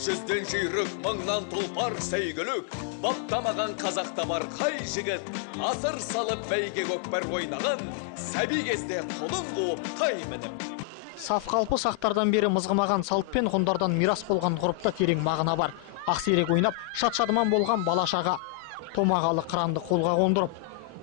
жүзден жүйрік, мыңнан тұлпар сәйгүлік, баптамаған қазақта бар қай жігіт, асыр салып бәйге көкпар ойнаған, сәби кезде құлын қуып тай мініп. Саф қалпы сақтардан бері мызғымаған салтпен ғұндардан мирас болған ғұрыпта терең мағына бар. Ақсерек ойнап, шат-шадыман болған балашаға, томағалы қыранды қолға қондырып,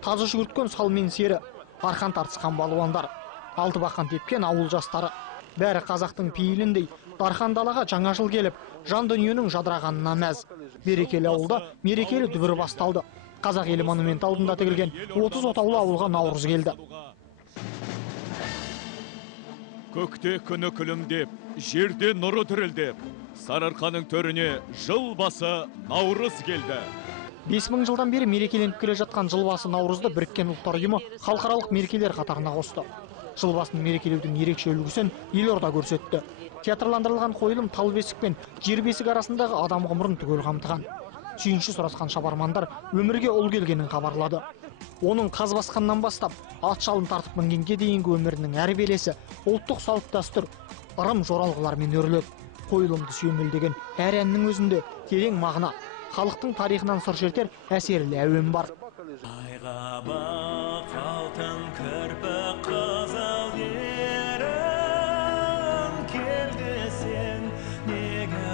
тазы жүгірткен салмен сері, арқан тартысқан балуандар, алты бақан тепкен ауыл жастары. Бәрі қазақтың пейіліндей, дархан далаға жаңа жыл келіп, жан дүниенің жадырағанына мәз. Берекелі ауылда мерекелі дүбір басталды. Қазақ елі монумент алдында тігілген 30 отаулы ауылға Наурыз келді. Көкте күні күлімдеп, жерде нұры дірілдеп, Сарыарқаның төріне жыл басы Наурыз келді. 5000 жылдан бері мерекеленіп келе жатқан жыл басы Наурызды Біріккен Ұлттар ұйымы халықаралық мерекелер қатарына қосты. Жыл басын мерекелеудің ерекше үлгісін елорда көрсетті. Театрландырылған қойылым тал бесік пен жер бесік арасындағы адам ғұмырын түгел қамтыған. Сүйінші сұрасқан шабармандар өмірге ұл келгенін хабарлады. Оның қаз басқаннан бастап, ат жалын тартып мінгенге дейінгі өмірінің әр белесі ұлттық салт дәстүр, ырым жоралғылармен өріледі. Қойылымды сүйемелдеген әр әннің өзінде терең мағына, халықтың тарихынан сыр шертер әсерлі әуен бар. Айға бақ алтын кірпік қызыл ерін келді сен, неге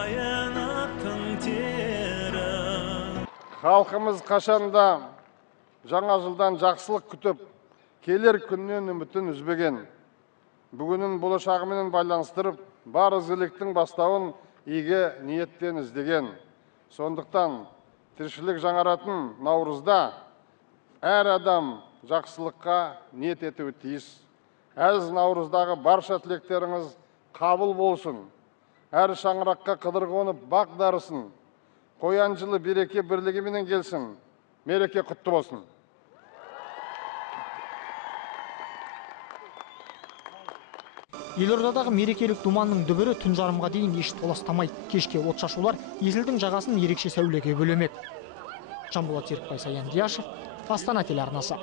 аяйын аттың терін. Халқымыз қашанда жаңа жылдан жақсылық күтіп, келер күннен үмітін үзбеген. Бүгінін болашағымен байланыстырып, бар ізгіліктің бастауын игі ниеттен іздеген. Сондықтан тіршілік жаңаратын Наурызда әр адам жақсылыққа ниет етуі тиіс. Әз Наурыздағы барша тілектеріңіз қабыл болсын. Әр шаңыраққа қыдыр қонып бақ дарысын. Қоян жылы береке бірлігіменен келсін. Мереке құтты болсын. Елордадағы мерекелік думанның дүбірі түн жарымға дейін еш толастамайды. Кешке отшашулар есілдің жағасын ерекше сәулеге бөлемек. Жанболат Серікбай, Саян Дияшев, Астана телеарнасы.